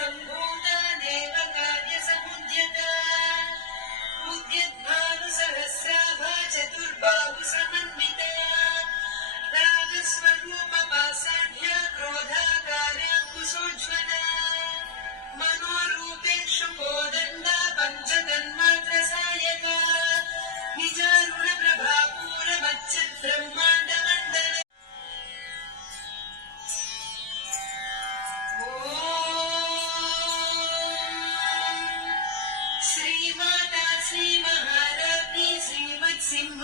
सम्भूता देव कार्यसमुद्यता उद्यद्भानुसहस्राभा चतुर्बाहु समन्विता रागस्वरूपपासाढ्या क्रोधाकार्या कुशोज्ज्वला मनोरूपेक्षु कोदण्डा पञ्चतन्मात्रसायका निजारुणप्रभापूरमच्युतब्रह्माण्डमण्डल श्रीमाता श्रीमहाराज्ञी श्रीमत्सिंह